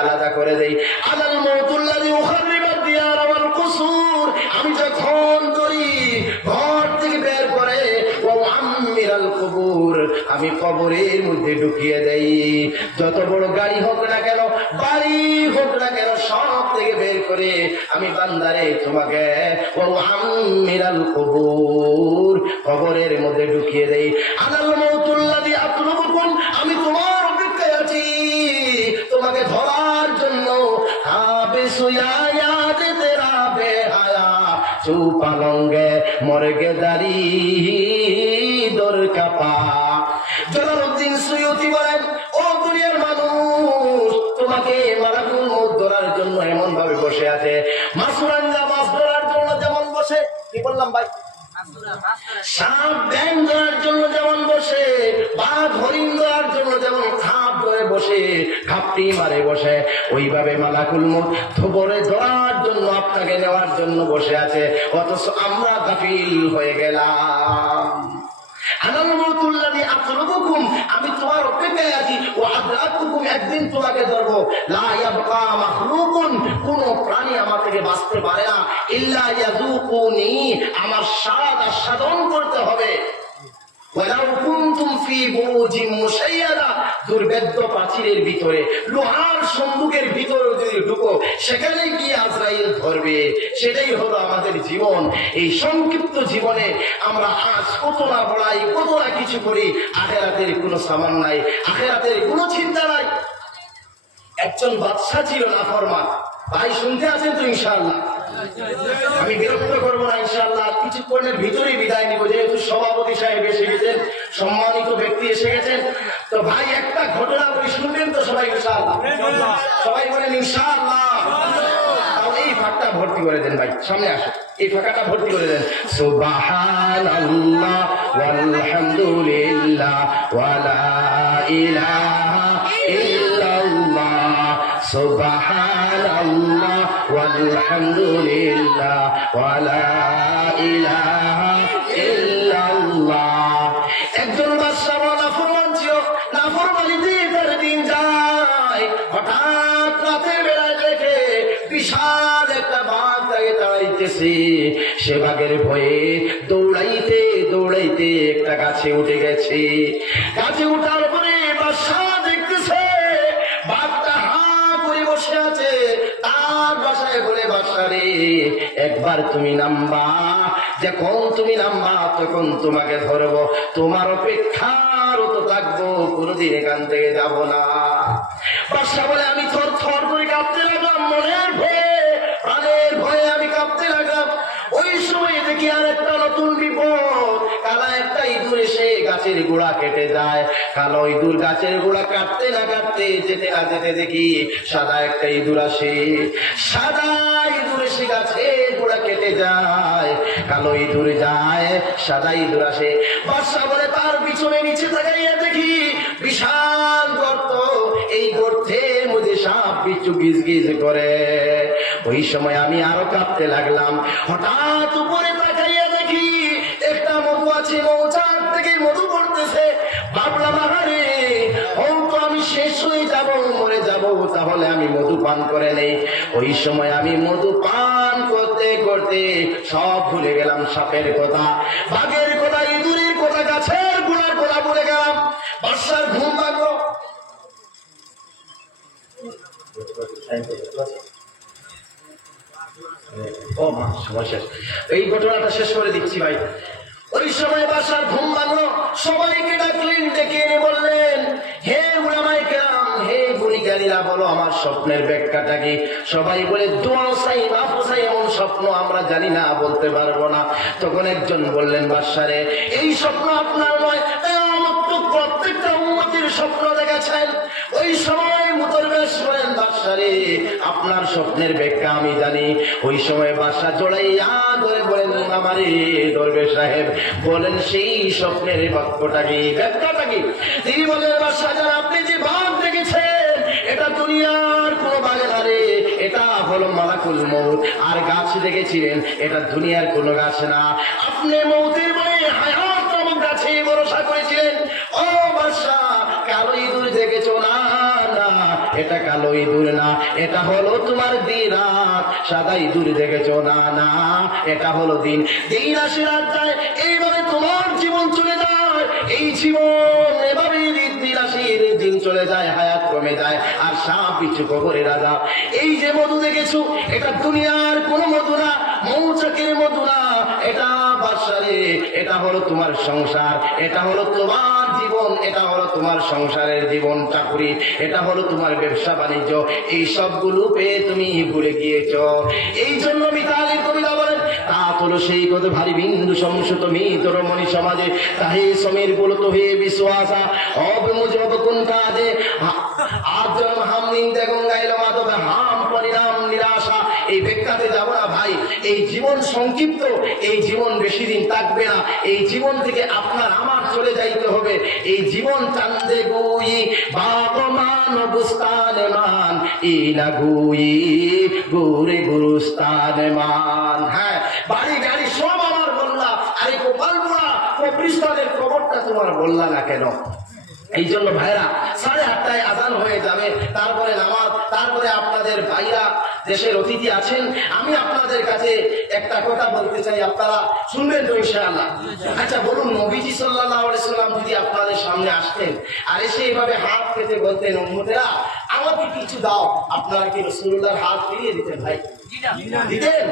আলাদা করে দেই। আলাল মৌতুল্লাদি উখারিবাদ দিয়ার আমার কুসুর। আমি যখন করি, ঘর থেকে বের করে ও আমিরাল কবুর। আমি কবরের মধ্যে ঢুকিয়ে দেই। যত বড় গাড়ি হোক না কেন, বাড়ি হোক না কেন, সব থেকে বের করে আমি বান্দারে তোমাকে ও আমিরাল কবুর কবরের মধ্যে ঢুকিয়ে দেই। আলাল মৌতুল্লাদি আতলুবুকুম চুপালঙ্গে মরগে দাড়ি দর কাপা। জলালুদ্দিন সুয়ুতি বলেন ও দুনিয়ার মানুষ তোমাকে মালাকুল মৌত ধরার জন্য এমন ভাবে বসে আছে। মাসুরাঙ্গা মাছ ধরার জন্য যেমন বসে কি বললাম ভাই? সাপ ব্যাং ধরার জন্য যেমন বসে বাঘ হরিণ ধরার বসে, ঘাপটি মারে বসে। ওইভাবে মালাকুল মুখ থবরে ধরার জন্য আপনাকে নেওয়ার জন্য বসে আছে। অথচ আমরা গাফিল হয়ে গেলাম। একদিন তোমাকে ধরবো। লা ইয়াবকা মাখলুকুন, কোন প্রাণী আমার থেকে বাঁচতে পারে না। আমার স্বাদ আস্বাদন করতে হবে। প্রাচীরের ভিতরে, লোহার সম্মুখের ভিতরে যদি ঢুকো সেখানে গিয়ে আজরাইল ধরবে। সেটাই হলো আমাদের জীবন। এই সংক্ষিপ্ত জীবনে আমরা আজ কত না বড়াই কত না কিছু করি, আখেরাতের কোনো সামান নাই, আখেরাতের কোনো চিন্তা নাই। একজন বাদশা ছিল না ফরমান ভাই, শুনতে আছেন তো ইনশাআল্লাহ? আমি বিরক্ত করব না, ইনশাআল্লাহ। কিছুক্ষণের ভিতরেই বিদায় নিব, যেহেতু সভাপতি সাহেব এসে গেছেন, সম্মানিত ব্যক্তি এসে গেছেন। তো ভাই, একটা ঘটনা বলি শুনবেন তো সবাই, ইনশাআল্লাহ? সবাই বলেন ফাঁকটা ভর্তি করে দেন ভাই, সামনে আসো। এই ফাঁকাটা ভর্তি করে দেন। সুবাহান আল্লাহ ওয়ালা ইলাহা ইল্লাল্লাহ সুবহান আল্লাহ walhamdulillah ওয়ালা ইলাহা ইল্লাল্লাহ। একজন বাদশা নাফরমান ছিল নাফরমানিতে তার দিন যায়। হঠাৎ বেলায় দেখে বিশাল একটা বাঘ তাকে তাড়াইতেছে সে বাঘের ভয়ে দৌড়াইতে দৌড়াইতে একটা গাছে উঠে গেছে। গাছে উঠার একবার তুমি নামবা, যখন তুমি নামবা, তখন তোমাকে ধরবো। তোমার অপেক্ষার তো থাকব এখান থেকে যাব না। বাসা বলে, আমি থর থর করে লাগলাম, মনের ভয়ে, প্রাণের ভয়ে আমি লাগলাম। ওই সময় দেখি আর একটা নতুন বিপদ, কালা একটা ইঁদুর এসে গাছের গোড়া কেটে যায় কালো ইঁদুর গাছের গোড়া কাটতে না কাটতে, যেতে না যেতে দেখি সাদা একটা ইঁদুর আসে। সাদা কালো ইঁদুর যায় সাদা ইঁদুর আসে বাদশা বলে, তার পিছনে নিচে তাকাইয়া দেখি। বিশাল গর্ত। এই গর্তের মধ্যে সাপ বিচ্ছু গিজ গিজ করে। ওই সময় আমি আরও কাঁপতে লাগলাম। হঠাৎ উপরে তাকাইয়া দেখি, একটা মধু আছে মৌচাক থেকে মধু পড়তেছে। ভাবলাম, আহারে হয়তো আমি শেষ হয়ে যাব, মরে যাব, তাহলে আমি মধু পান করে নেই। ওই সময় আমি মধু পান করতে সব ভুলে গেলাম সাপের কথা। বাঘের কথা, ইঁদুরের কথা, গাছের গুড়ার কথা ভুলে গেলাম। বর্ষার ঘুম লাগল ও মা, সময় শেষ। এই ঘটনাটা শেষ করে দিচ্ছি ভাই। ওই সময় বাসার ঘুম ভাঙলো। সবাইকে ডাকলেন, ডেকে এনে বললেন, হে উলামাই কেরাম, হে আমার স্বপ্নের ব্যাখ্যাটা কি? সবাই বলে, দোয়া সাই মাফু এমন স্বপ্ন আমরা জানি না, বলতে পারব না। তখন একজন বললেন বাসারে এই স্বপ্ন আপনার নয় প্রত্যেকটা উন্মতির স্বপ্ন দেখেছেন ওই সময় বাদশারে আপনার স্বপ্নের ব্যাখ্যা আমি জানি। ওই সময় বাসা জড়াইয়া ধরে বলেন, আমারে দরবে সাহেব, বলেন সেই স্বপ্নের বাক্যটা কি, ব্যাখ্যাটা কি? তিনি বলেন, বাদশাহ জান আপনি যে বাঘ দেখেছেন এটা দুনিয়ার কোন বাঘে না রে, এটা হলো মালাকুল মৌত আর গাছ দেখেছিলেন এটা দুনিয়ার কোনো গাছ না। আপনি মৌতের এটা কালো ইঁদুর না, এটা হলো তোমার দিন রাত। সাদা ইঁদুর দেখেছ? না না, এটা হলো দিন। দিন আসে রাত যায় এইভাবে তোমার জীবন চলে যায়, এই জীবন এভাবে দিন চলে যায়, হায়াত কমে যায়, আর সাপ বিচ্ছু কবরে রাজা। এই যে মধু দেখেছ, এটা দুনিয়ার কোন মধু না, মৌচাকের মধু না। এটা বাসারে এটা হলো তোমার সংসার, এটা হলো তোমার জীবন, এটা হলো তোমার সংসারের জীবন চাকরি, এটা হলো তোমার ব্যবসা বাণিজ্য। এই সবগুলো পেয়ে তুমি ভুলে গিয়েছ। এই জন্য মিতালি কবিতা বলেন, তা হলো সেই কত ভারী বিন্দু সংসত মি তোর সমীর বলতো হে বিশ্বাসা, হবে মুজব কোন কাজে? আজ হাম পরিণাম নিরাশা। এই বেকাতে যাব না ভাই এই জীবন সংক্ষিপ্ত, এই জীবন বেশি দিন থাকবে না। এই জীবন থেকে আপনার আমার চলে যাইতে হবে। এই জীবন চান্দে গুই বুস্তান মান গুরুস্তান মান হ্যাঁ বাড়ি গাড়ি সব আমার বললা, আরে গোপালপুরা কবরিস্তানের খবরটা তোমার বললা না কেন? এই জন্য ভাইরা, সাড়ে আটটায় আজান হয়ে যাবে, তারপরে নামাজ তারপরে আপনাদের ভাইয়া দেশের অতিথি আছেন, আমি আপনাদের কাছে একটা কথা বলতে চাই, আপনারা শুনবেন তো ইনশাআল্লাহ। আচ্ছা বলুন, নবীজি আলাইহি সাল্লাম যদি আপনাদের সামনে আসতেন আর এসে এভাবে হাত পেতে বলতেন, উম্মতেরা কিছু দাও আপনারা কি রসুল্লাহর হাত ফিরিয়ে দিতেন ভাই? দিতেন?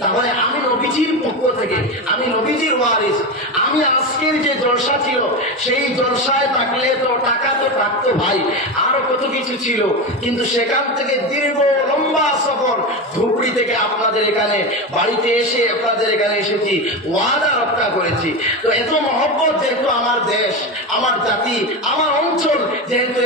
তাহলে আমি নবীজির পক্ষ থেকে আমি নবীজির ওয়ারিস আমি আজকের যে জলসা ছিল সেই জলসায় থাকলে তো টাকা তো থাকতো ভাই আরও কত কিছু ছিল। কিন্তু সেখান থেকে দীর্ঘ লম্বা সফর ধুবড়ি থেকে আপনাদের এখানে বাড়িতে এসে আপনাদের এখানে এসেছি ওয়াদা রক্ষা করেছি। তো এত মহব্বত যেহেতু আমার দেশ আমার জাতি আমার অঞ্চল যেহেতু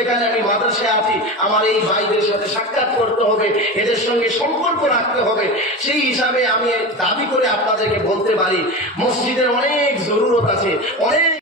মাদ্রাসায় আছি। আমার এই ভাইদের সাথে সাক্ষাৎ করতে হবে, এদের সঙ্গে সম্পর্ক রাখতে হবে। সেই হিসাবে আমি দাবি করে আপনাদেরকে বলতে পারি, মসজিদের অনেক জরুরত আছে, অনেক